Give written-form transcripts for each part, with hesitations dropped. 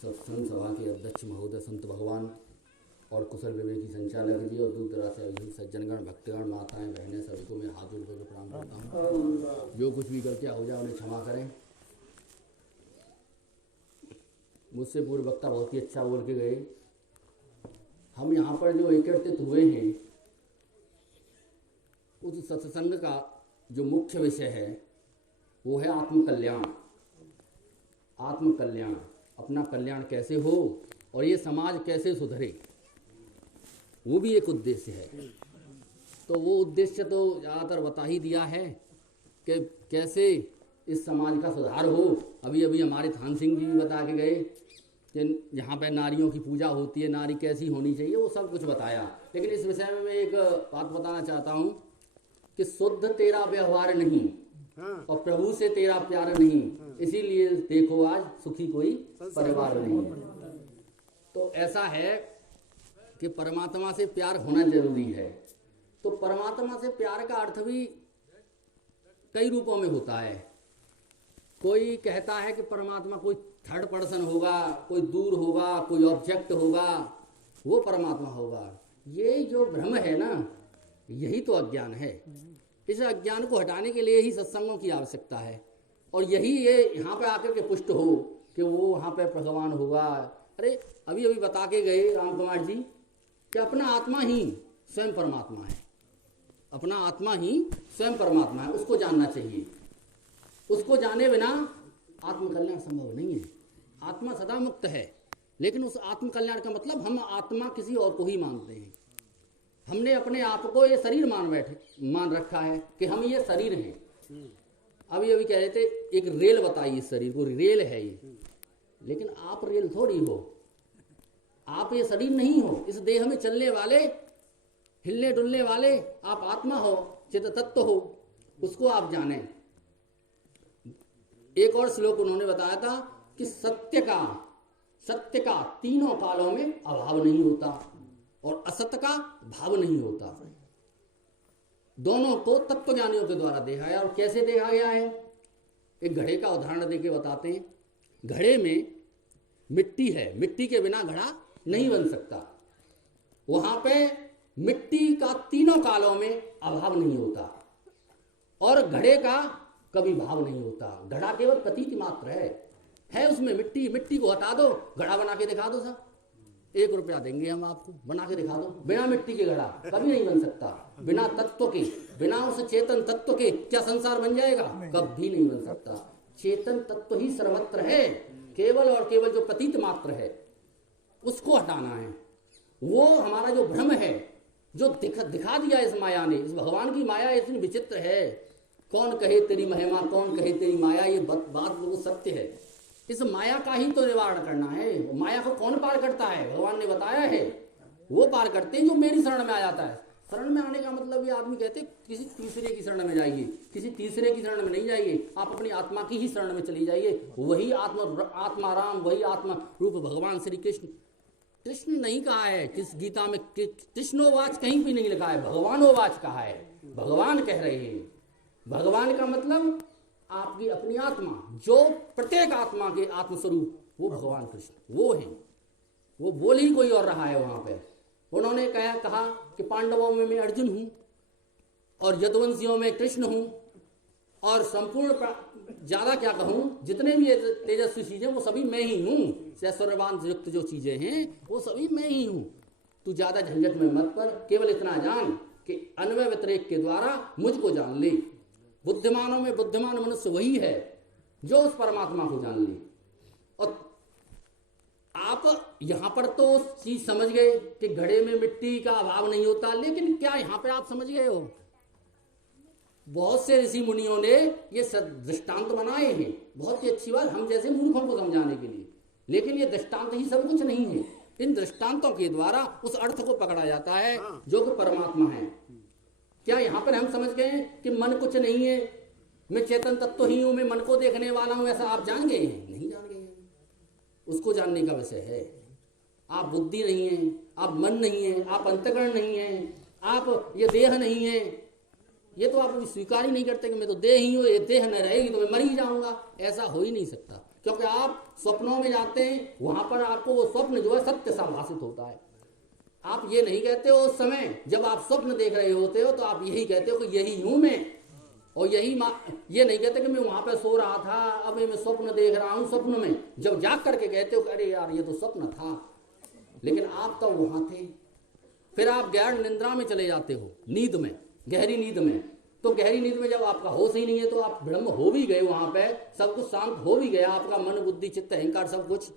सत्संग सभा के अध्यक्ष महोदय संत भगवान और कुशल विवेकी संचालक जी और दूर दराज से अभी सज्जनगण भक्तगण माताएं बहनें सभी को मैं हाथ जोड़ करके प्रणाम करता हूँ। जो कुछ भी गलतियाँ हो जाए उन्हें क्षमा करें। मुझसे पूर्व वक्ता बहुत ही अच्छा बोल के गए। हम यहाँ पर जो एकत्रित हुए हैं उस सत्संग का जो मुख्य विषय है वो है आत्मकल्याण। आत्मकल्याण, अपना कल्याण कैसे हो और ये समाज कैसे सुधरे, वो भी एक उद्देश्य है। तो वो उद्देश्य तो ज़्यादातर बता ही दिया है कि कैसे इस समाज का सुधार हो। अभी अभी हमारे थान सिंह जी भी बता के गए कि यहाँ पे नारियों की पूजा होती है, नारी कैसी होनी चाहिए, वो सब कुछ बताया। लेकिन इस विषय में मैं एक बात बताना चाहता हूँ कि शुद्ध तेरा व्यवहार नहीं और प्रभु से तेरा प्यार नहीं, इसीलिए देखो आज सुखी कोई परिवार नहीं। तो ऐसा है कि परमात्मा से प्यार होना जरूरी है। तो परमात्मा से प्यार का अर्थ भी कई रूपों में होता है। कोई कहता है कि परमात्मा कोई थर्ड पर्सन होगा, कोई दूर होगा, कोई ऑब्जेक्ट होगा, वो परमात्मा होगा। ये जो भ्रम है ना, यही तो अज्ञान है। इस अज्ञान को हटाने के लिए ही सत्संगों की आवश्यकता है और यही ये यहाँ पे आकर के पुष्ट हो कि वो वहाँ पे भगवान होगा। अरे अभी अभी बता के गए राम कुमार जी कि अपना आत्मा ही स्वयं परमात्मा है। अपना आत्मा ही स्वयं परमात्मा है, उसको जानना चाहिए। उसको जाने बिना आत्मकल्याण संभव नहीं है। आत्मा सदा मुक्त है, लेकिन उस आत्मकल्याण का मतलब हम आत्मा किसी और को ही मानते हैं। हमने अपने आप को ये शरीर मान रखा है कि हम ये शरीर हैं। अभी अभी कह रहे थे एक रेल बताइए, इस शरीर को रेल है ये, लेकिन आप रेल थोड़ी हो, आप ये शरीर नहीं हो। इस देह में चलने वाले, हिलने डुलने वाले आप आत्मा हो, चित तत्व हो, उसको आप जाने। एक और श्लोक उन्होंने बताया था कि सत्य का तीनों कालों में अभाव नहीं होता और असत्य का भाव नहीं होता। दोनों को तत्वज्ञानियों के द्वारा देखा गया। और कैसे देखा गया है, एक घड़े का उदाहरण देके बताते हैं। घड़े में मिट्टी है, मिट्टी के बिना घड़ा नहीं बन सकता। वहां पे मिट्टी का तीनों कालों में अभाव नहीं होता और घड़े का कभी भाव नहीं होता। घड़ा केवल प्रतीक मात्र है उसमें मिट्टी। मिट्टी को हटा दो, घड़ा बना के दिखा दो साहब, 1 रुपया देंगे हम आपको, बना के दिखा दो। बिना मिट्टी के घड़ा कभी नहीं बन सकता। बिना तत्व के, बिना उस चेतन तत्व के क्या संसार बन जाएगा? कभी नहीं बन सकता। चेतन तत्व ही सर्वत्र है, केवल और केवल जो प्रतीत मात्र है उसको हटाना है। वो हमारा जो भ्रम है, जो दिखा दिया इस माया ने। इस भगवान की माया इतनी विचित्र है, कौन कहे तेरी महिमा, कौन कहे तेरी माया, ये बात वो सत्य है। इस माया का ही तो निवारण करना है। माया को कौन पार करता है? भगवान ने बताया है, वो पार करते हैं जो मेरी शरण में आ जाता है। शरण में आने का मतलब ये आदमी कहते किसी तीसरे की शरण में जाइए, किसी तीसरे की शरण में नहीं जाइए, आप अपनी आत्मा की ही शरण में चली जाइए। वही आत्मा राम, वही आत्मा रूप भगवान श्री कृष्ण। कृष्ण नहीं कहा है किस गीता में, कृष्णोवाच कहीं भी नहीं लिखा है, भगवानोवाच कहा है। भगवान कह रहे हैं। भगवान का मतलब आपकी अपनी आत्मा, जो प्रत्येक आत्मा के आत्मस्वरूप, वो भगवान कृष्ण वो है। वो बोल ही कोई और रहा है वहां पे। उन्होंने कहा कि पांडवों में मैं अर्जुन हूं और यदुवंशियों में कृष्ण हूं और संपूर्ण ज्यादा क्या कहूं, जितने भी तेजस्वी चीजें वो सभी मैं ही हूं। ऐश्वर्यवान युक्त जो चीजें हैं वो सभी मैं ही हूं। तू ज्यादा झंझट में मत पर, केवल इतना जान कि अन्वय व्यतिरेक के द्वारा मुझको जान ले। बुद्धिमानों में बुद्धिमान मनुष्य वही है जो उस परमात्मा को जान ले। और आप यहां पर तो चीज समझ गए कि घड़े में मिट्टी का अभाव नहीं होता, लेकिन क्या यहां पे आप समझ गए हो बहुत से ऋषि मुनियों ने ये दृष्टांत बनाए हैं, बहुत ही अच्छी बात, हम जैसे मूर्खों को समझाने के लिए। लेकिन ये दृष्टांत ही सब कुछ नहीं है। इन दृष्टांतों के द्वारा उस अर्थ को पकड़ा जाता है जो कि परमात्मा है। क्या यहाँ पर हम समझ गए कि मन कुछ नहीं है, मैं चेतन तत्व ही हूं, मैं मन को देखने वाला हूं, ऐसा आप जान गए हैं? नहीं जान गए हैं। उसको जानने का विषय है। आप बुद्धि नहीं है, आप मन नहीं है, आप अंतःकरण नहीं है, आप ये देह नहीं है। ये तो आप स्वीकार ही नहीं करते कि मैं तो देह ही हूँ, ये देह न रहेगी तो मैं मर ही जाऊंगा। ऐसा हो ही नहीं सकता, क्योंकि आप स्वप्नों में जाते हैं, वहां पर आपको वो स्वप्न जो है सत्य सा भाषित होता है। आप ये नहीं कहते हो उस समय जब आप स्वप्न देख रहे होते हो, तो आप यही कहते हो कि यही हूं मैं, और यही ये नहीं कहते कि मैं वहां पर सो रहा था, अब मैं स्वप्न देख रहा हूं। स्वप्न में जब जाग करके कहते हो कि अरे यार ये तो स्वप्न था, लेकिन आप तो वहां थे। फिर आप गैर निद्रा में चले जाते हो, नींद में, गहरी नींद में। तो गहरी नींद में जब आपका होश ही नहीं है, तो आप ब्रह्म हो भी गए, वहां पे सब कुछ शांत हो भी गया, आपका मन बुद्धि चित्त अहंकार सब कुछ,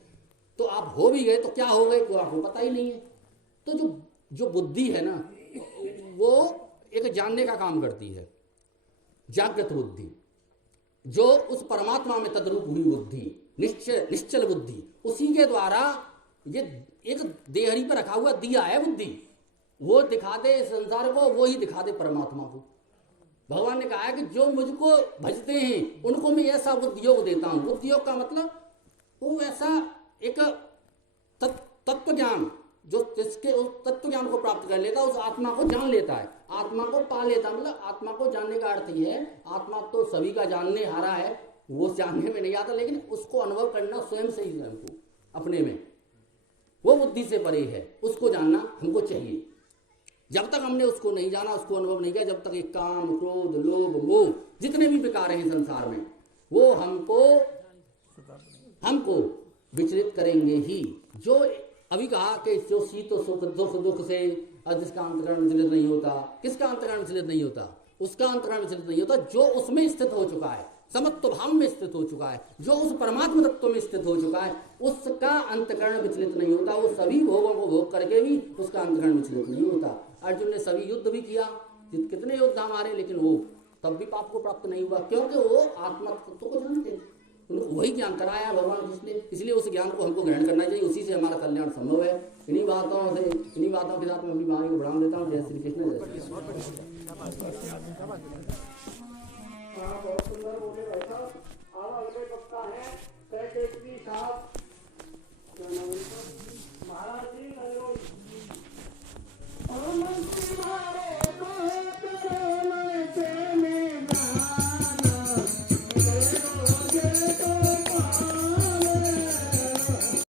तो आप हो भी गए, तो क्या हो गए तो आपको पता ही नहीं है। तो जो बुद्धि है ना, वो एक जानने का काम करती है, जागृत बुद्धि, जो उस परमात्मा में तद्रूप हुई बुद्धि, निश्चल बुद्धि, उसी के द्वारा ये एक देहरी पर रखा हुआ दिया है बुद्धि, वो दिखा दे संसार को, वो ही दिखा दे परमात्मा को। भगवान ने कहा है कि जो मुझको भजते हैं उनको मैं ऐसा बुद्धि योग देता हूं। बुद्धि योग का मतलब वो ऐसा एक तत्व ज्ञान, जो जिसके उस तत्व ज्ञान को प्राप्त कर लेता है, उस आत्मा को जान लेता है, आत्मा को पा लेता है। मतलब आत्मा को जानने का अर्थ ये है, आत्मा तो सभी का जानने हारा है, वो जानने में नहीं आता, लेकिन उसको अनुभव करना स्वयं से ही, स्वयं को अपने में, वो बुद्धि से परे है। उसको जानना हमको चाहिए। जब तक हमने उसको नहीं जाना, उसको अनुभव नहीं किया, जब तक एक काम, क्रोध, लोभ, मोह, जितने भी विकार हैं संसार में, वो हमको विचलित करेंगे ही। जो अभी कहा कि जो शीत सुख दुख से जिसका अंतःकरण विचलित नहीं होता, किसका अंतःकरण विचलित नहीं होता? उसका अंतःकरण विचलित नहीं होता जो उसमें स्थित हो चुका है, समत्व भाव में स्थित हो चुका है, जो उस परमात्मा तत्व में स्थित हो चुका है, उसका अंतःकरण विचलित नहीं होता। वो सभी भोगों को भोग करके भी उसका अंतःकरण विचलित नहीं होता। अर्जुन ने सभी युद्ध भी किया, कितने योद्धा हमारे, लेकिन वो तब भी पाप को प्राप्त नहीं हुआ, क्योंकि वो आत्मा तत्व को जानते, उनको वही ज्ञान कराया भगवान कृष्ण ने। इसलिए उस ज्ञान को हमको ग्रहण करना चाहिए, उसी से हमारा कल्याण संभव है। इन्हीं बातों के साथ मैं अपनी वाणी को बढ़ावा देता हूँ। जय श्री कृष्ण। जय श्री बहुत सुंदर बोले भाई साहब। आगे पक्का है महाराज जी